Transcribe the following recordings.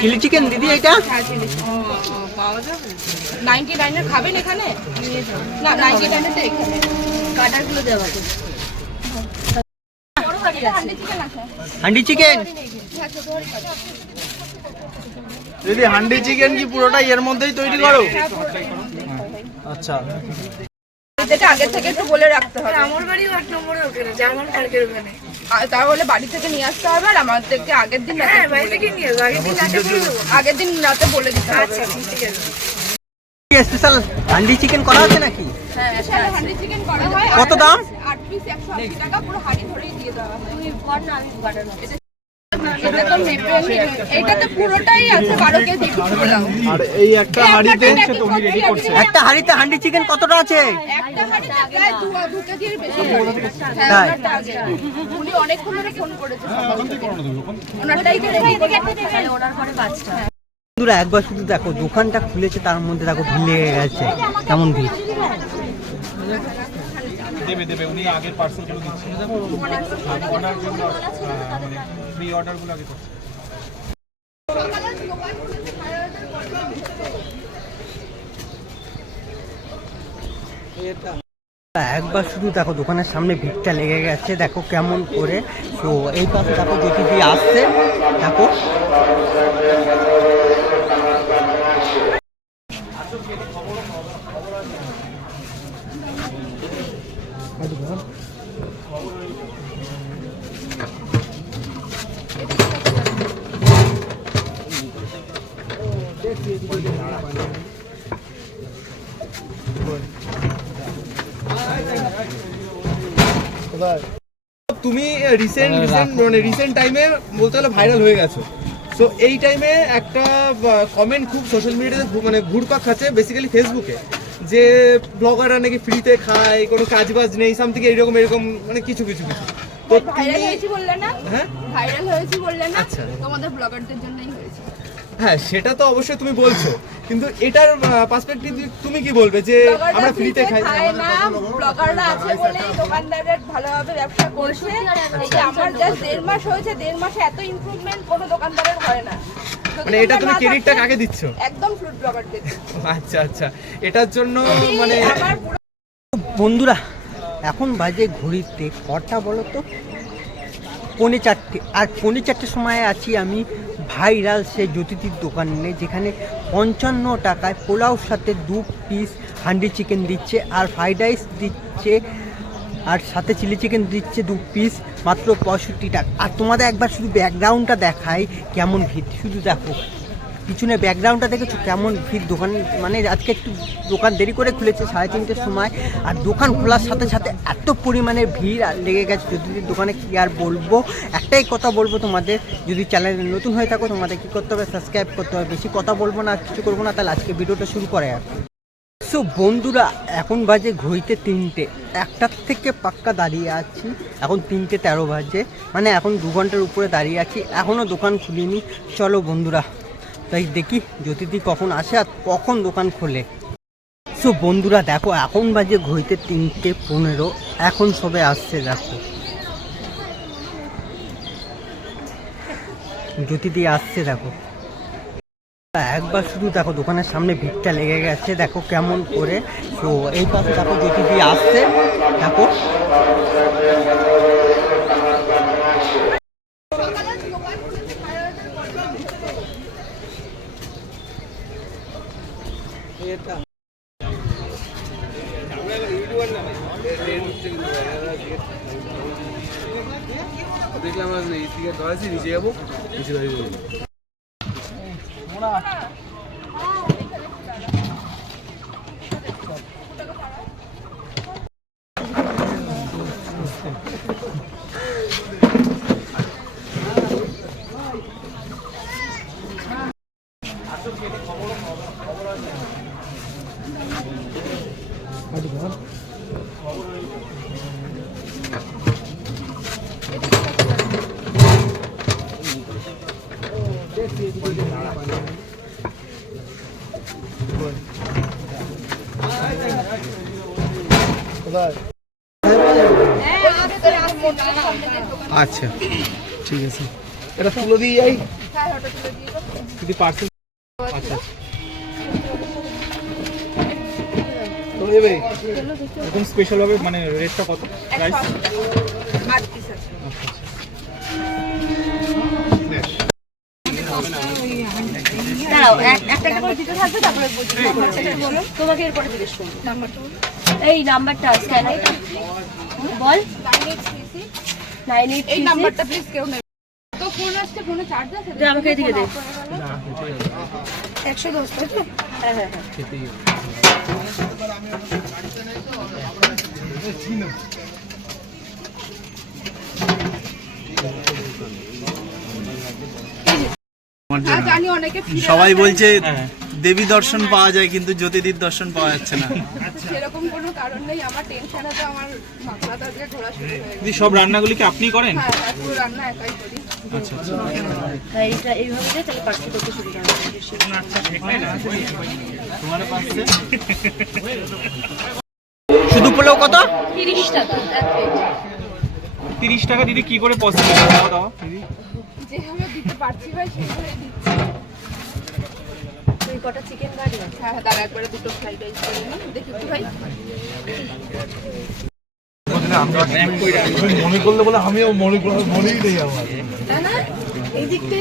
Chilli chicken দিদি এটা? Ninety নাইনের খাবেন এখানে? না নাইনটি নাইনের এখানে। কাটারগুলো দেওয়া হান্ডি চিকেন? দিদি হান্ডি চিকেন কি পুরোটাই এর মধ্যেই তৈরি করো? আচ্ছা। আগে থেকে একটু বলে রাখতে হবে। আমার বাড়ি আট নম্বরে ওখানে জার্মান পার্কের ওখানে। তাহলে বাড়ি থেকে নিয়ে আসতে হবে আর আমাদেরকে আগের দিন হ্যাঁ বাড়ি থেকে নিয়ে যাব আগের দিন রাতে বলে আগের দিন রাতে বলে দিতে হবে। আচ্ছা ঠিক আছে। স্পেশাল হান্ডি চিকেন করা আছে নাকি? হ্যাঁ স্পেশাল হান্ডি চিকেন করা হয়। কত দাম? আট পিস একশো আশি টাকা পুরো হাড়ি ধরেই দিয়ে দেওয়া হয়। এটা তো মেপে এইটাতে পুরোটাই আছে বারো কেজি। পোলাও আর এই একটা হাঁড়িতে একটা হাঁড়িতে হান্ডি চিকেন কতটা আছে? একটা হাঁড়িতে প্রায় দু দু কেজির বেশি হ্যাঁ, তাই? উনি অনেকক্ষণ ধরে ফোন করেছে ওনারটাই তো রেডি করে পাঁচটা বন্ধুরা একবার শুধু দেখো দোকানটা খুলেছে তার মধ্যে দেখো ভিড় লেগে গেছে। কেমন ভিড়? দেবে দেবে উনি আগের পার্সেলগুলো দিচ্ছে। প্রি অর্ডারগুলো আগে করছি একবার শুধু দেখো দোকানের সামনে ভিড়টা লেগে গেছে, দেখো কেমন করে। তো এই পাশে দেখো দিয়ে আসছে, দেখো। তুমি রিসেন্ট রিসেন্ট মানে রিসেন্ট টাইমে বলতে গেলে ভাইরাল হয়ে গেছো। সো এই টাইমে একটা কমেন্ট খুব সোশ্যাল মিডিয়াতে মানে ঘুরপাক খাচ্ছে বেসিক্যালি ফেসবুকে যে ব্লগাররা নাকি ফ্রিতে খায় কোনো কাজ বাজ নেই সামথিং এরকম এরকম মানে কিছু কিছু কিছু। তো ভাইরাল হয়েছি বললে না? হ্যাঁ? ভাইরাল হয়েছি বললে না? আচ্ছা। তোমাদের ব্লগারদের জন্যই হয়েছে। হ্যাঁ সেটা তো অবশ্যই তুমি বলছো। কিন্তু এটার পার্সপেক্টিভ তুমি কি বলবে যে আমরা ফ্রিতে খাই? না ব্লগাররা আছে বলেই দোকানদারের ভালোভাবে ব্যবসা করছে। এই যে আমার জাস্ট দেড় মাস হয়েছে দেড় মাসে এত ইমপ্রুভমেন্ট কোনো দোকানদারের হয় না। মানে এটা তুমি ক্রেডিটটা কাকে দিচ্ছ? একদম ব্লগারদের আচ্ছা আচ্ছা। এটার জন্য মানে বন্ধুরা এখন বাজে ঘড়িতে কটা বলো তো পৌনে চারটে। আর পৌনে চারটের সময় আছি আমি ভাইরাল সে দোকান দোকানে যেখানে পঞ্চান্ন টাকায় পোলাওর সাথে দু পিস হান্ডি চিকেন দিচ্ছে, আর ফ্রাইড রাইস দিচ্ছে, আর সাথে চিলি চিকেন দিচ্ছে দু পিস মাত্র পঁয়ষট্টি টাকা। আর তোমাদের একবার শুধু ব্যাকগ্রাউন্ডটা দেখায় কেমন ভিড় শুধু দেখো। পিছনে ব্যাকগ্রাউন্ডটা দেখেছ? কেমন ভিড়? দোকান মানে আজকে একটু দোকান দেরি করে খুলেছে, সাড়ে তিনটের সময়। আর দোকান খোলার সাথে সাথে এত পরিমাণে ভিড় লেগে গেছে। যদি দোকানে কি আর বলব? একটাই কথা বলব তোমাদের, যদি চ্যানেল নতুন হয়ে থাকো, তোমাদের কী করতে হবে? সাবস্ক্রাইব করতে হবে। বেশি কথা বলব না কিছু করব না, তাহলে আজকে ভিডিওটা শুরু করে আর সো বন্ধুরা, এখন বাজে ঘড়িতে তিনটে। একটার থেকে পাক্কা দাঁড়িয়ে আছি। এখন তিনটে তেরো বাজে। মানে এখন দু ঘণ্টার উপরে দাঁড়িয়ে আছি। এখনও দোকান খুলিনি। চলো বন্ধুরা। তাই দেখি জ্যোতিদি কখন আসে আর কখন দোকান খোলে। সো বন্ধুরা, দেখো, এখন বাজে ঘড়িতে তিনটে পনেরো। এখন সবে আসছে, দেখো। জ্যোতিদি আসছে, দেখো। একবার শুধু দেখো দোকানের সামনে ভিড়টা লেগে গেছে, দেখো কেমন করে। তো এই পাশে দেখো জ্যোতিদি আসছে, দেখো। দেখলাম এদিকে ধরেছি নিচে যাব নিচে দাঁড়িয়ে আচ্ছা ঠিক আছে। এটা তুলে দিয়ে যাই। যদি পার্সেল আচ্ছা তুলে এখন স্পেশাল ভাবে মানে রেটটা কত? প্রাইস একশো দাঁড়াও একটা একটা করে দিতে থাকবে তারপরে তোমাকে এরপরে জিজ্ঞেস করব। এই নাম্বারটা স্ক্যানার বল nine eight three six nine eight এই নাম্বারটা প্লিজ কেউ নেবে। তো ফোন আসছে ফোনে চার্জ আছে? আমাকে এদিকে দে। একশো দশ তাই তো? হ্যাঁ হ্যাঁ হ্যাঁ হ্যাঁ জানি অনেকে ফিরে সবাই বলছে হ্যাঁ দেবী দর্শন পাওয়া যায় কিন্তু জ্যোতিদির দর্শন পাওয়া যাচ্ছে না। সেরকম কোনো কারণ নেই আমার টেনশনে তো আমার মাথা ঘোরা শুরু হয়ে গেছে। দিদি সব রান্নাগুলি কি আপনি করেন? হ্যাঁ হ্যাঁ পুরো রান্না একাই করি। আচ্ছা আচ্ছা। হ্যাঁ এইটা এইভাবে দে তাহলে পার্সেল করতে সুবিধা হবে বেশি। শুধু পোলাও কত? তিরিশ টাকা এক প্লেট তিরিশ টাকা দিদি কি করে পসিবল দাও দাও। দিদি যেভাবে পারছি ভাই সেভাবে দিচ্ছি। তুই কটা চিকেন হ্যাঁ হ্যাঁ দাঁড়া একবারে দুটো ফ্রাইড রাইস করে নিন দেখি একটু ভাই। মনে করলে বলে আমিও মনে করলে মনেই নেই আমার। না না এই দিকটা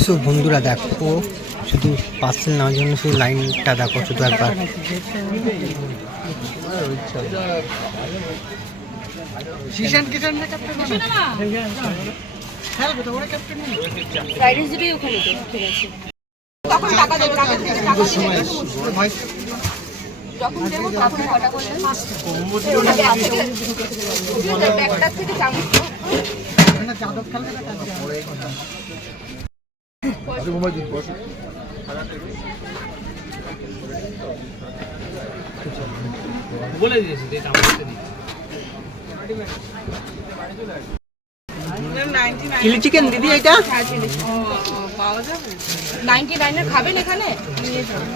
সো বন্ধুরা দেখো শুধু পার্সেল নেওয়ার জন্য শুধু লাইনটা দেখো শুধু একবার। ফ্রাইড রাইস দুটোই ওখানে তো ঠিক আছে। তখন টাকা দেবেন আগে থেকে টাকা দিয়ে যখন দেবো ব্যাগটার থেকে চামচ চিলি চিকেন দিদি এটা? নাইনটি নাইনের খাবেন এখানে?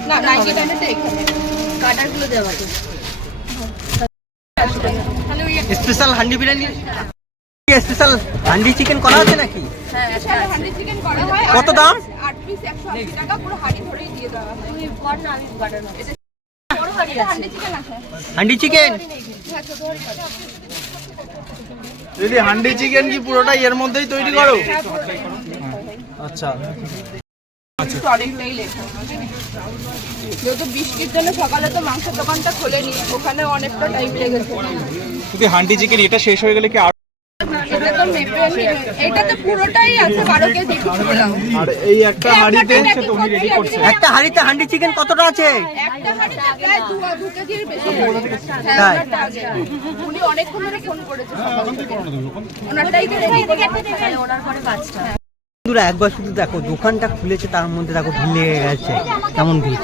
না নাইনটি নাইনের তো এখানে। কাটারগুলো দে special handi biryani special handi chicken করা আছে নাকি? হ্যাঁ হয়। কত দাম? পিস একশো আশি টাকা পুরো হাঁড়ি ধরেই দিয়ে দেওয়া হয়। হান্ডি চিকেন হ্যাঁ। দিদি হান্ডি চিকেন কি পুরোটাই এর মধ্যেই তৈরি করো? আচ্ছা। যেহেতু বৃষ্টির জন্য সকালে তো মাংসের দোকানটা খোলেনি ওখানে অনেকটা টাইম লেগেছে। যদি হান্ডি চিকেন এটা শেষ হয়ে গেলে কি পুরোটাই আছে কেজি আর এই একটা হাঁড়িতে একটা হাঁড়িতে হান্ডি চিকেন কতটা আছে? একটা হাঁড়িতে প্রায় দু দু কেজির বেশি হ্যাঁ, তাই? উনি অনেকক্ষণ ধরে ফোন করেছে ওনারটাই তো করে ওনার পরে পাঁচটা বন্ধুরা একবার শুধু দেখো দোকানটা খুলেছে তার মধ্যে দেখো ভিড় লেগে গেছে। কেমন ভিড়?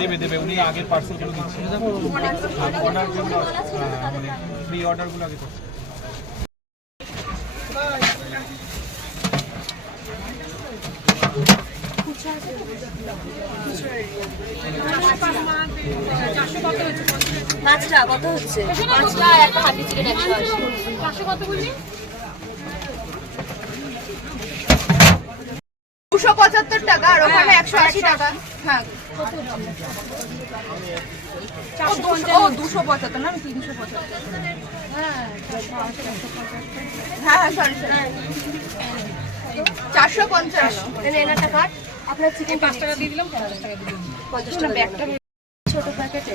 দেবে দেবে উনি আগের পার্সেলগুলো দিচ্ছে? অর্ডার জন্য মানে প্রি অর্ডারগুলো আগে করছে। পাঁচটা কত হচ্ছে? পাঁচটা একটা হান্ডি চিকেন একশো আশি। দুশো পঁচাত্তর টাকা আর ওখানে একশো আশি টাকা। হ্যাঁ। দুশো- পঁচাত্তর না আমি তিনশো পঁচাত্তর। হ্যাঁ হ্যাঁ সরি সরি চারশো পঞ্চাশ কাট। আপনার চিকেন পাঁচ টাকা দিয়ে দিলাম। পঞ্চাশ টাকা ব্যাগটা ছোট প্যাকেটে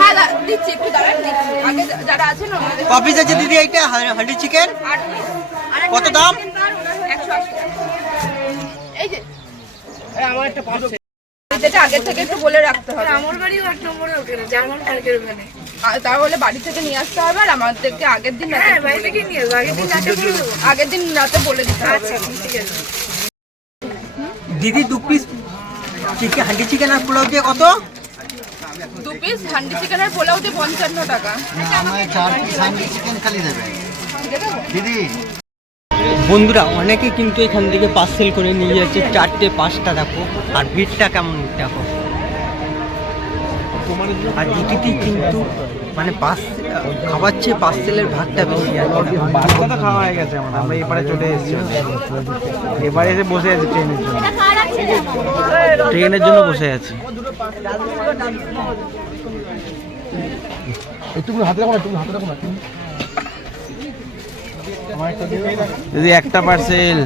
হ্যাঁ দা- দিচ্ছি একটু দাঁড়ান দিচ্ছি। আগে যারা আছে না ওনাদের কপিস আছে দিদি এইটা? হা- হান্ডি চিকেন কত দাম? এই যে। আমার একটা যেটা আগে থেকে একটু বলে রাখতে হবে। আমার বাড়িও এক নম্বরে ওখানে জার্মান পার্কের ওখানে। তাহলে বাড়ি থেকে নিয়ে আসতে হবে আর আমাদেরকে আগের দিন হ্যাঁ আগের দিন রাতে করে আগের দিন রাতে বলে দিতে হবে। আচ্ছা দিদি দু পিস চিকেন হান্ডি চিকেন আর পোলাও দিয়ে কত? দু পিস হান্ডি চিকেন আর পোলাও দিয়ে পঞ্চান্ন টাকা। চিকেন খালি দেবে। দিদি। বন্ধুরা অনেকে কিন্তু এখান থেকে পার্সেল করে নিয়ে যাচ্ছে চারটে পাঁচটা দেখো। আর ভিড়টা কেমন দেখো। আর দুটিতেই কিন্তু মানে পাস খাবার চেয়ে পার্সেলের ভাগটা বেশি আছে তো খাওয়া হয়ে গেছে আমাদের আমরা এবারে চলে এসেছি। এবারে এসে বসে আছি ট্রেনের জন্য। ট্রেনের জন্য বসে আছি। যদি একটা পার্সেল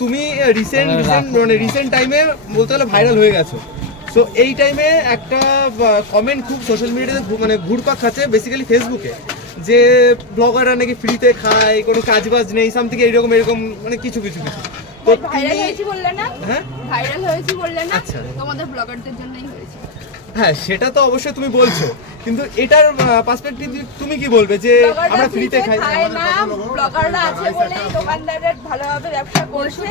তুমি রিসেন্ট রিসেন্ট মানে রিসেন্ট টাইমে বলতে গেলে ভাইরাল হয়ে গেছো। সো এই টাইমে একটা কমেন্ট খুব সোশ্যাল মিডিয়াতে মানে ঘুরপাক খাচ্ছে বেসিক্যালি ফেসবুকে যে ব্লগাররা নাকি ফ্রিতে খায় কোনো কাজ বাজ নেই সামথিং এইরকম এরকম মানে কিছু কিছু কিছু। তো ভাইরাল হয়েছি বললে না? হ্যাঁ? ভাইরাল হয়েছি বললে না? আচ্ছা। তোমাদের ব্লগারদের জন্যই হয়েছে। হ্যাঁ সেটা তো অবশ্যই তুমি বলছো। কিন্তু এটার পার্সপেক্টিভ তুমি কি বলবে যে আমরা ফ্রিতে খাই? না? ব্লগাররা আছে বলেই দোকানদারের ভালোভাবে ব্যবসা করছে।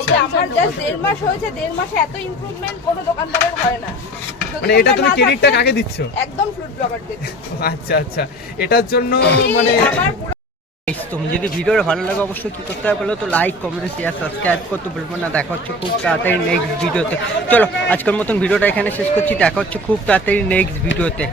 এই আমার জাস্ট দেড় মাস হয়েছে দেড় মাসে এত ইমপ্রুভমেন্ট কোনো দোকানদারের হয় না। মানে এটা তুমি ক্রেডিটটা কাকে দিচ্ছ? একদম ফ্রুট ব্লগারদের আচ্ছা আচ্ছা। এটার জন্য মানে আমার তুমি যদি ভিডিওটা ভালো লাগে অবশ্যই কী করতে হবে বলো তো? লাইক কমেন্ট শেয়ার সাবস্ক্রাইব করতে বলব না। দেখা হচ্ছে খুব তাড়াতাড়ি নেক্সট ভিডিওতে চলো, আজকের মতন ভিডিওটা এখানে শেষ করছি। দেখা হচ্ছে খুব তাড়াতাড়ি নেক্সট ভিডিওতে